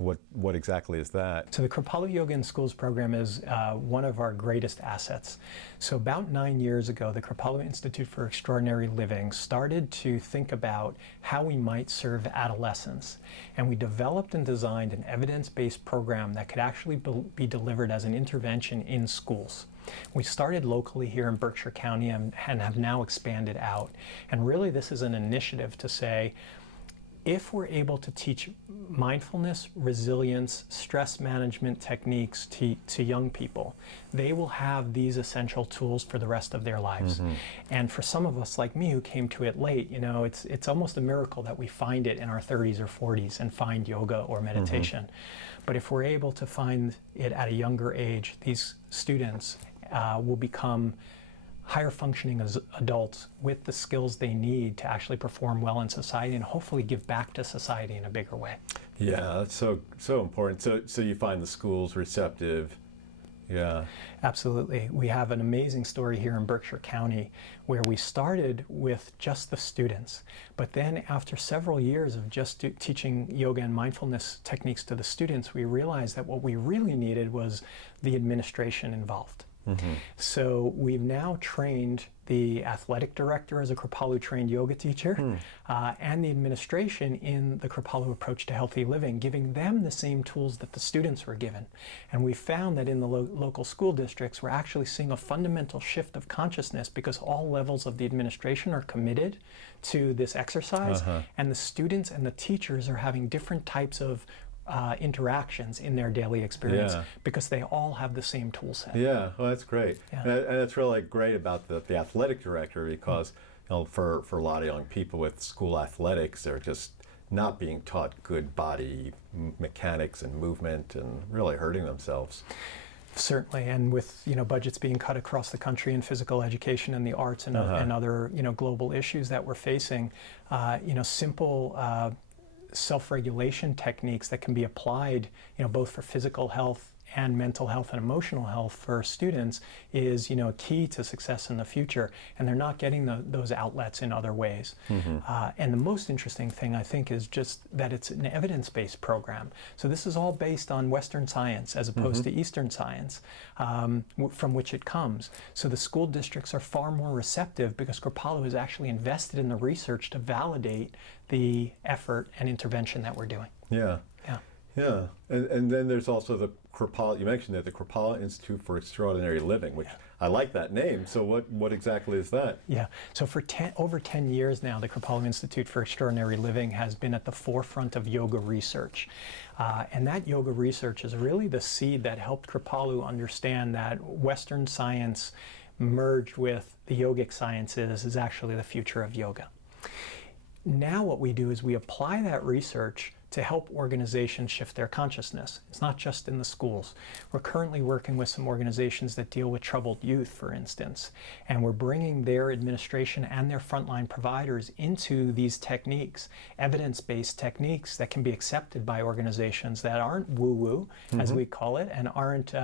what exactly is that? So the Kripalu Yoga in Schools program is one of our greatest assets. So about 9 years ago, the Kripalu Institute for Extraordinary Living started to think about how we might serve adolescents. And we developed and designed an evidence-based program that could actually be delivered as an intervention in schools. We started locally here in Berkshire County and have now expanded out. And really this is an initiative to say, if we're able to teach mindfulness, resilience, stress management techniques to young people, they will have these essential tools for the rest of their lives. And for some of us like me who came to it late, it's almost a miracle that we find it in our 30s or 40s and find yoga or meditation. But if we're able to find it at a younger age, these students will become higher functioning as adults with the skills they need to actually perform well in society and hopefully give back to society in a bigger way. Yeah, that's so important. So you find the schools receptive. Yeah. Absolutely. We have an amazing story here in Berkshire County where we started with just the students, but then after several years of just teaching yoga and mindfulness techniques to the students, we realized that what we really needed was the administration involved. So we've now trained the athletic director as a Kripalu trained yoga teacher and the administration in the Kripalu approach to healthy living, giving them the same tools that the students were given. And we found that in the local school districts, we're actually seeing a fundamental shift of consciousness because all levels of the administration are committed to this exercise and the students and the teachers are having different types of interactions in their daily experience because they all have the same tool set. Yeah, well, that's great. And it's really great about the athletic director because for a lot of young people with school athletics, they're just not being taught good body mechanics and movement and really hurting themselves. Certainly, and with budgets being cut across the country in physical education and the arts and other global issues that we're facing, simple self-regulation techniques that can be applied, both for physical health and mental health and emotional health for students is, key to success in the future. And they're not getting those outlets in other ways. And the most interesting thing, I think, is just that it's an evidence-based program. So this is all based on Western science as opposed to Eastern science from which it comes. So the school districts are far more receptive because Kripalu has actually invested in the research to validate the effort and intervention that we're doing. Yeah. And then there's also the Kripalu, you mentioned that, the Kripalu Institute for Extraordinary Living, which I like that name. So what exactly is that? Yeah, so for over 10 years now, the Kripalu Institute for Extraordinary Living has been at the forefront of yoga research. And that yoga research is really the seed that helped Kripalu understand that Western science merged with the yogic sciences is actually the future of yoga. Now what we do is we apply that research to help organizations shift their consciousness. It's not just in the schools. We're currently working with some organizations that deal with troubled youth, for instance, and we're bringing their administration and their frontline providers into these techniques, evidence-based techniques that can be accepted by organizations that aren't woo-woo, as we call it, and aren't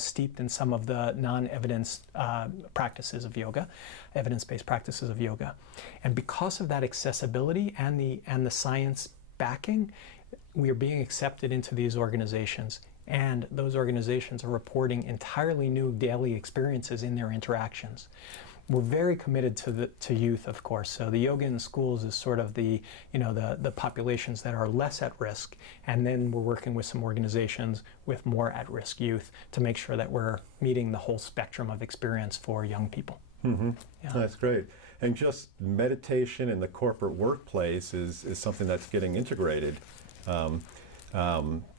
steeped in some of the non-evidence practices of yoga, evidence-based practices of yoga. And because of that accessibility and the science backing, we are being accepted into these organizations, and those organizations are reporting entirely new daily experiences in their interactions. We're very committed to youth, of course. So the yoga in schools is sort of the populations that are less at risk, and then we're working with some organizations with more at-risk youth to make sure that we're meeting the whole spectrum of experience for young people. Mm-hmm. Yeah. That's great. And just meditation in the corporate workplace is something that's getting integrated,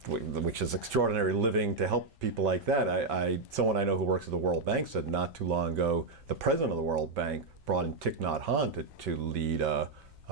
which is extraordinary living to help people like that. Someone I know who works at the World Bank said not too long ago, the president of the World Bank brought in Thich Nhat Hanh to lead a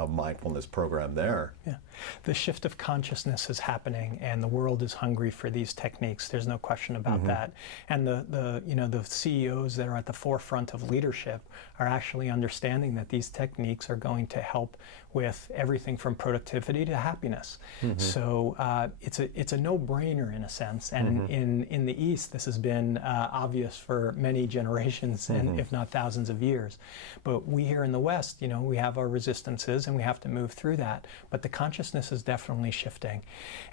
mindfulness program there. Yeah, the shift of consciousness is happening, and the world is hungry for these techniques. There's no question about that. And the CEOs that are at the forefront of leadership are actually understanding that these techniques are going to help with everything from productivity to happiness. So it's a no-brainer in a sense. And in the East, this has been obvious for many generations, and if not thousands of years. But we here in the West, we have our resistances, and we have to move through that. But the consciousness is definitely shifting.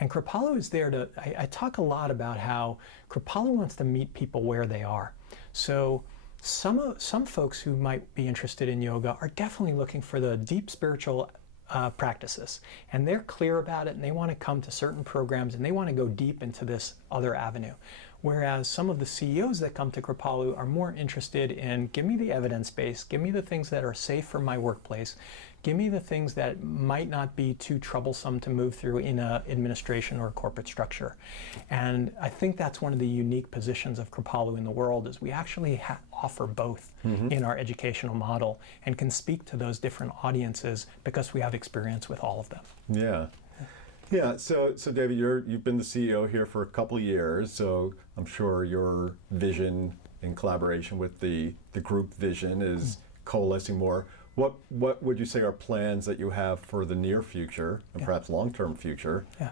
And Kripalu is there to, I talk a lot about how Kripalu wants to meet people where they are. So some folks who might be interested in yoga are definitely looking for the deep spiritual practices, and they're clear about it, and they want to come to certain programs, and they want to go deep into this other avenue. Whereas some of the CEOs that come to Kripalu are more interested in, give me the evidence base, give me the things that are safe for my workplace, give me the things that might not be too troublesome to move through in an administration or a corporate structure. And I think that's one of the unique positions of Kripalu in the world, is we actually offer both in our educational model and can speak to those different audiences because we have experience with all of them. Yeah. Yeah, so David, you've been the CEO here for a couple of years, so I'm sure your vision in collaboration with the group vision is coalescing more. What would you say are plans that you have for the near future and perhaps long-term future? Yeah.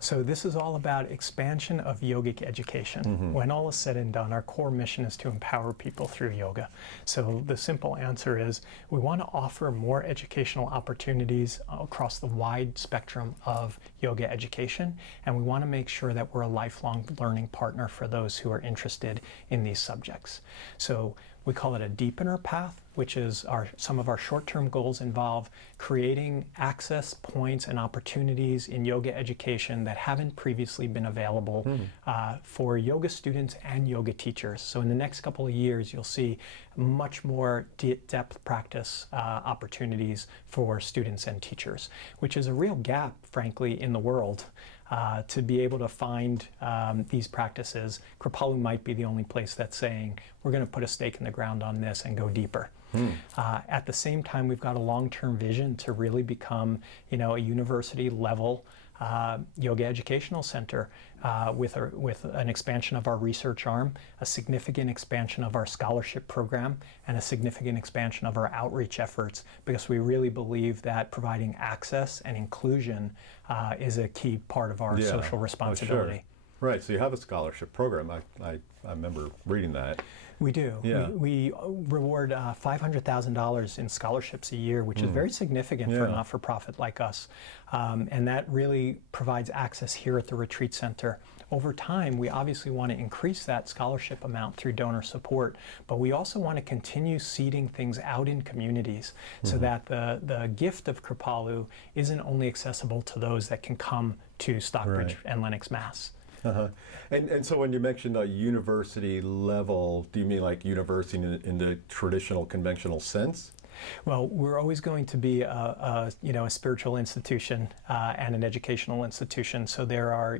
So this is all about expansion of yogic education. When all is said and done, our core mission is to empower people through yoga. So the simple answer is we want to offer more educational opportunities across the wide spectrum of yoga education, and we want to make sure that we're a lifelong learning partner for those who are interested in these subjects. So we call it a deepener path, which is some of our short-term goals involve creating access points and opportunities in yoga education that haven't previously been available for yoga students and yoga teachers. So in the next couple of years, you'll see much more depth practice opportunities for students and teachers, which is a real gap, frankly, in the world. To be able to find these practices. Kripalu might be the only place that's saying, we're going to put a stake in the ground on this and go deeper. At the same time, we've got a long-term vision to really become, a university-level yoga educational center with an expansion of our research arm, a significant expansion of our scholarship program, and a significant expansion of our outreach efforts, because we really believe that providing access and inclusion is a key part of our social responsibility. Oh, sure. Right, so you have a scholarship program. I remember reading that. We do. Yeah. We reward $500,000 in scholarships a year, which is very significant for a not-for-profit like us. And that really provides access here at the retreat center. Over time, we obviously want to increase that scholarship amount through donor support, but we also want to continue seeding things out in communities so that the gift of Kripalu isn't only accessible to those that can come to Stockbridge and Lenox, Mass. And so when you mentioned a university level, do you mean like university in the traditional conventional sense? Well, we're always going to be a spiritual institution and an educational institution. So there are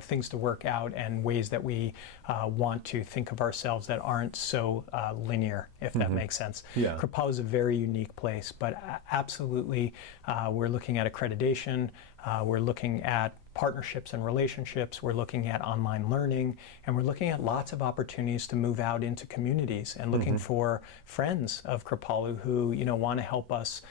things to work out and ways that we want to think of ourselves that aren't so linear, if that makes sense. Yeah. Kripalu is a very unique place, but absolutely, we're looking at accreditation. We're looking at partnerships and relationships. We're looking at online learning, and we're looking at lots of opportunities to move out into communities and looking for friends of Kripalu who want to help us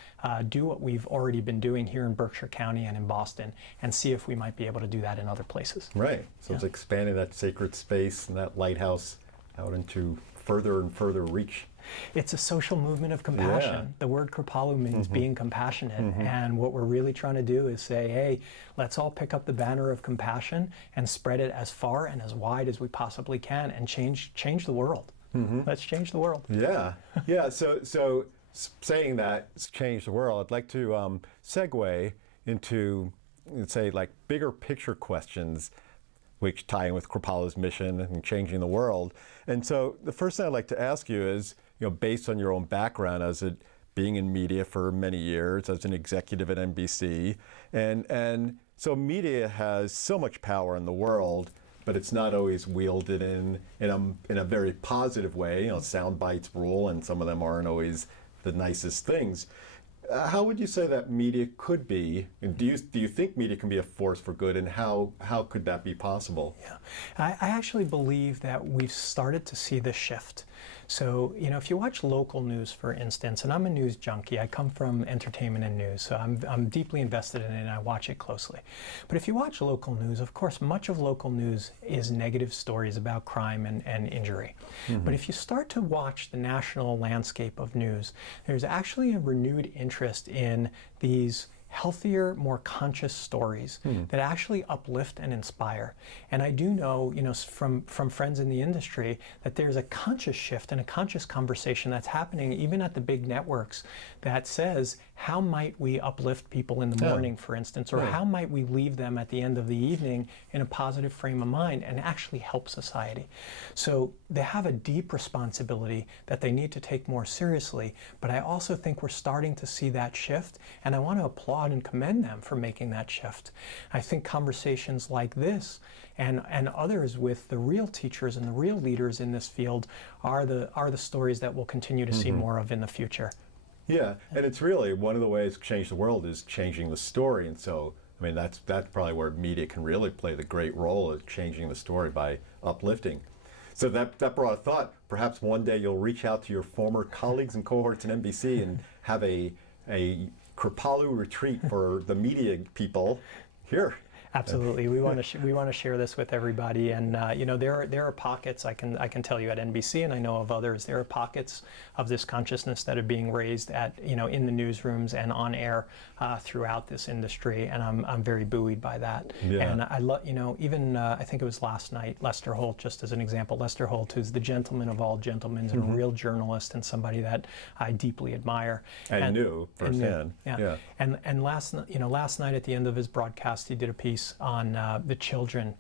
do what we've already been doing here in Berkshire County and in Boston, and see if we might be able to do that in other places. Right. So it's expanding that sacred space and that lighthouse out into further and further reach. It's a social movement of compassion. Yeah. The word Kripalu means being compassionate. And what we're really trying to do is say, hey, let's all pick up the banner of compassion and spread it as far and as wide as we possibly can and change the world. Let's change the world. Yeah. Yeah. So saying that, it's change the world, I'd like to segue into, let's say, like bigger picture questions which tie in with Kripalu's mission and changing the world. And so the first thing I'd like to ask you is, based on your own background as being in media for many years, as an executive at NBC, and so media has so much power in the world, but it's not always wielded in a very positive way. Sound bites rule, and some of them aren't always the nicest things. How would you say that media could be, and do you think media can be a force for good, and how could that be possible? Yeah, I actually believe that we've started to see this shift. So, if you watch local news, for instance, and I'm a news junkie, I come from entertainment and news, so I'm deeply invested in it and I watch it closely. But if you watch local news, of course, much of local news is negative stories about crime and injury. But if you start to watch the national landscape of news, there's actually a renewed interest in these healthier, more conscious stories that actually uplift and inspire. And I do know, from friends in the industry, that there's a conscious shift and a conscious conversation that's happening even at the big networks that says, how might we uplift people in the morning, for instance, or how might we leave them at the end of the evening in a positive frame of mind and actually help society? So they have a deep responsibility that they need to take more seriously, but I also think we're starting to see that shift, and I want to applaud and commend them for making that shift. I think conversations like this and others with the real teachers and the real leaders in this field are the stories that we'll continue to see more of in the future. Yeah, and it's really one of the ways to change the world is changing the story, and so that's probably where media can really play the great role of changing the story by uplifting. So that brought a thought. Perhaps one day you'll reach out to your former colleagues and cohorts in NBC and have a Kripalu retreat for the media people here. Absolutely, we want to share this with everybody, and there are pockets. I can tell you at NBC, and I know of others. There are pockets of this consciousness that are being raised at in the newsrooms and on air throughout this industry, and I'm very buoyed by that. Yeah. And I love even I think it was last night, Lester Holt, just as an example. Lester Holt, who's the gentleman of all gentlemen, and a real journalist and somebody that I deeply admire. And knew firsthand. Yeah. And last night at the end of his broadcast, he did a piece on the children,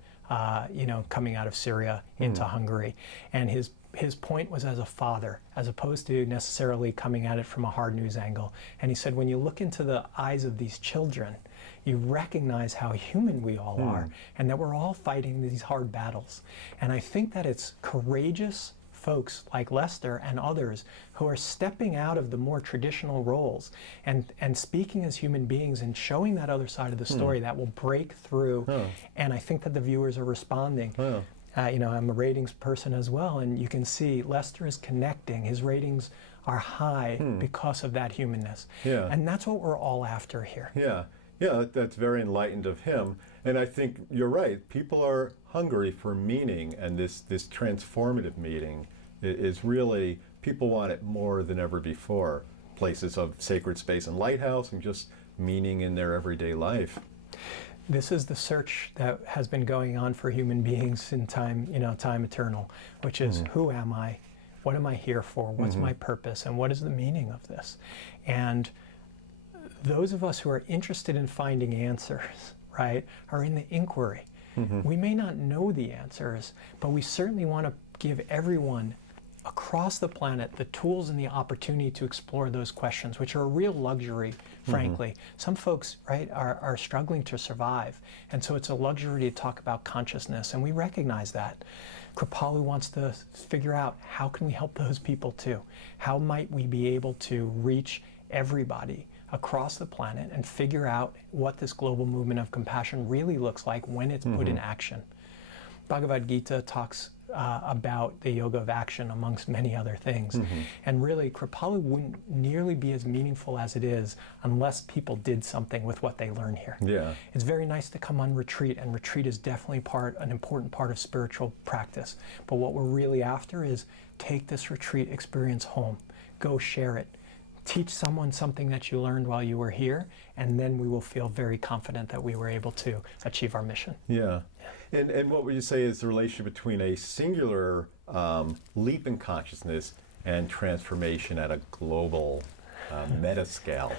coming out of Syria into Hungary, and his point was as a father, as opposed to necessarily coming at it from a hard news angle. And he said, when you look into the eyes of these children, you recognize how human we all are, and that we're all fighting these hard battles. And I think that it's courageous folks like Lester and others who are stepping out of the more traditional roles and speaking as human beings and showing that other side of the story that will break through. And I think that the viewers are responding. I'm a ratings person as well, and you can see Lester is connecting. His ratings are high because of that humanness. Yeah. And that's what we're all after here. Yeah, that's very enlightened of him. And I think you're right. People are hungry for meaning, and this transformative meaning is really, people want it more than ever before. Places of sacred space and lighthouse, and just meaning in their everyday life. This is the search that has been going on for human beings in time, time eternal, which is, who am I? What am I here for? What's my purpose? And what is the meaning of this? And those of us who are interested in finding answers, right, are in the inquiry. We may not know the answers, but we certainly want to give everyone across the planet the tools and the opportunity to explore those questions, which are a real luxury, frankly. Some folks, right, are struggling to survive, and so it's a luxury to talk about consciousness, and we recognize that. Kripalu wants to figure out, how can we help those people too? How might we be able to reach everybody across the planet and figure out what this global movement of compassion really looks like when it's put in action? Bhagavad Gita talks about the yoga of action amongst many other things. And really, Kripalu wouldn't nearly be as meaningful as it is unless people did something with what they learn here. Yeah. It's very nice to come on retreat, and retreat is definitely an important part of spiritual practice. But what we're really after is take this retreat experience home, go share it, teach someone something that you learned while you were here, and then we will feel very confident that we were able to achieve our mission. Yeah. And what would you say is the relationship between a singular leap in consciousness and transformation at a global meta scale?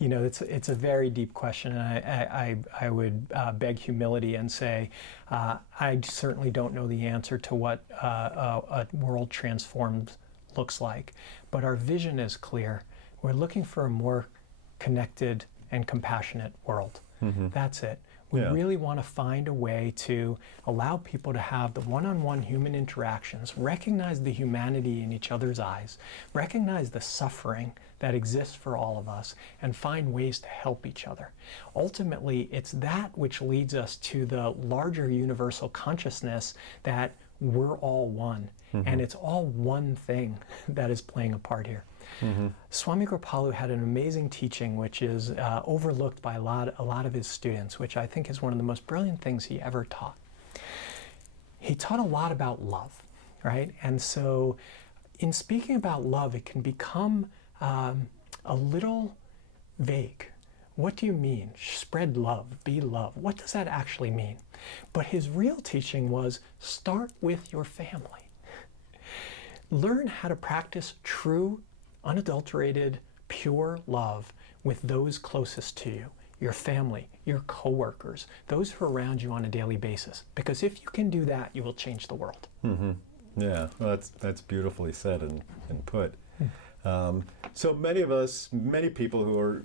You know, it's a very deep question, and I would beg humility and say I certainly don't know the answer to what a world transformed looks like, but our vision is clear. We're looking for a more connected and compassionate world. That's it. We really want to find a way to allow people to have the one-on-one human interactions, recognize the humanity in each other's eyes, recognize the suffering that exists for all of us, and find ways to help each other. Ultimately, it's that which leads us to the larger universal consciousness that we're all one, and it's all one thing that is playing a part here. Swami Kripalu had an amazing teaching which is overlooked by a lot of his students, which I think is one of the most brilliant things he ever taught. He taught a lot about love, right? And so in speaking about love, it can become a little vague. What do you mean? Spread love, be love. What does that actually mean? But his real teaching was, start with your family. Learn how to practice true, unadulterated, pure love with those closest to you, your family, your coworkers, those who are around you on a daily basis. Because if you can do that, you will change the world. Yeah, well, that's beautifully said and put. So many people who are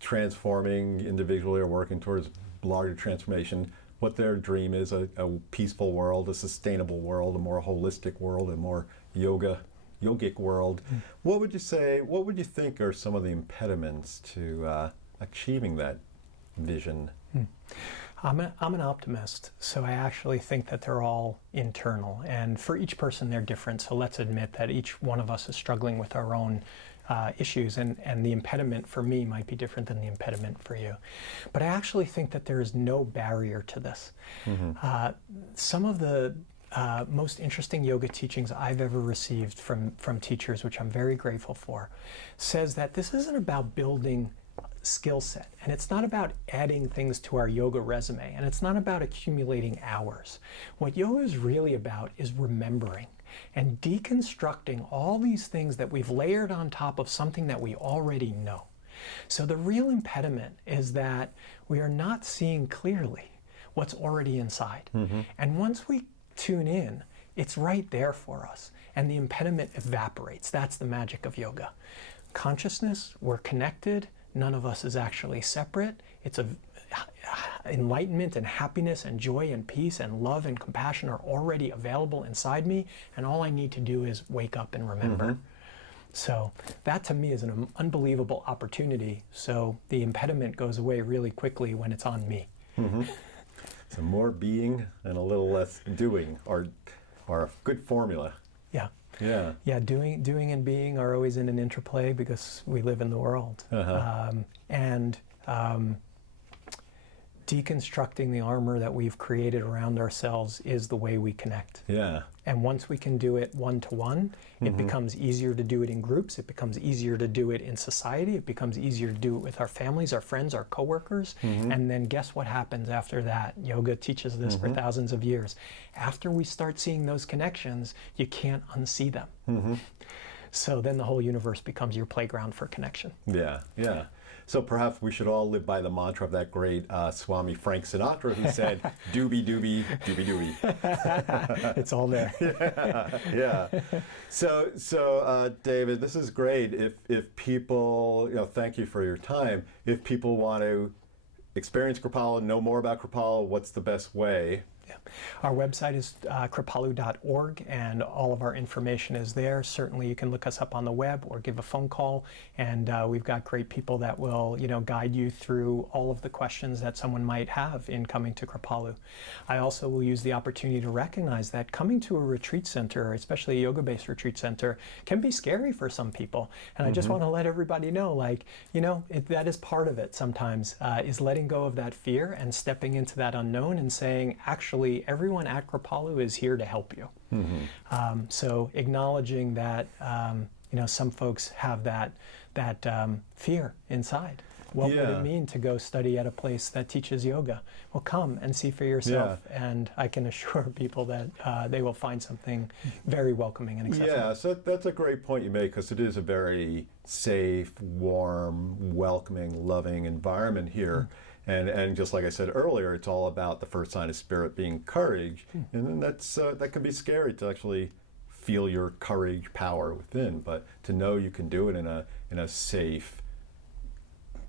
transforming individually or working towards larger transformation, what their dream is a peaceful world, a sustainable world, a more holistic world, a more yogic world. What would you think are some of the impediments to achieving that vision? I'm an optimist, so I actually think that they're all internal, and for each person they're different, so let's admit that each one of us is struggling with our own issues, and the impediment for me might be different than the impediment for you. But I actually think that there is no barrier to this. Some of the most interesting yoga teachings I've ever received from teachers, which I'm very grateful for, says that this isn't about building skill set, and it's not about adding things to our yoga resume, and it's not about accumulating hours. What yoga is really about is remembering and deconstructing all these things that we've layered on top of something that we already know. So the real impediment is that we are not seeing clearly what's already inside. And once we tune in, it's right there for us, and the impediment evaporates. That's the magic of yoga. Consciousness, we're connected, none of us is actually separate. It's enlightenment and happiness and joy and peace and love and compassion are already available inside me, and all I need to do is wake up and remember. So that to me is an unbelievable opportunity. So the impediment goes away really quickly when it's on me. So more being and a little less doing are a good formula. Yeah, doing and being are always in an interplay because we live in the world. And deconstructing the armor that we've created around ourselves is the way we connect. Yeah. And once we can do it one-to-one, it becomes easier to do it in groups, it becomes easier to do it in society, it becomes easier to do it with our families, our friends, our coworkers, and then guess what happens after that? Yoga teaches this for thousands of years. After we start seeing those connections, you can't unsee them. So then the whole universe becomes your playground for connection. Yeah. So perhaps we should all live by the mantra of that great Swami Frank Sinatra, who said, "Doobie doobie doobie doobie." It's all there. Yeah. So David, this is great. If people, thank you for your time. If people want to experience Kripalu, know more about Kripalu, what's the best way? Yeah. Our website is kripalu.org, and all of our information is there. Certainly you can look us up on the web or give a phone call, and we've got great people that will guide you through all of the questions that someone might have in coming to Kripalu. I also will use the opportunity to recognize that coming to a retreat center, especially a yoga-based retreat center, can be scary for some people. And I just want to let everybody know, that is part of it sometimes, is letting go of that fear and stepping into that unknown and saying, actually, everyone at Kripalu is here to help you. So acknowledging that, some folks have that fear inside. What would it mean to go study at a place that teaches yoga? Well, come and see for yourself, and I can assure people that they will find something very welcoming and accessible. Yeah, so that's a great point you make, because it is a very safe, warm, welcoming, loving environment here. And just like I said earlier, it's all about the first sign of spirit being courage, and then that can be scary to actually feel your courage power within. But to know you can do it in a safe,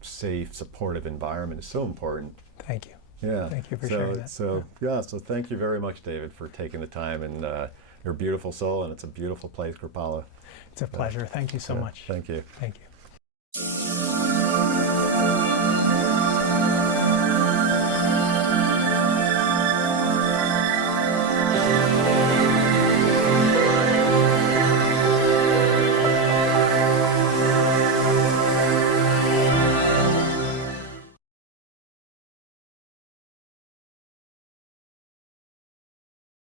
supportive environment is so important. Thank you. Yeah. Thank you for sharing that. So thank you very much, David, for taking the time, and you're a beautiful soul, and it's a beautiful place, Kripalu. It's a pleasure. Thank you so much. Thank you. Thank you.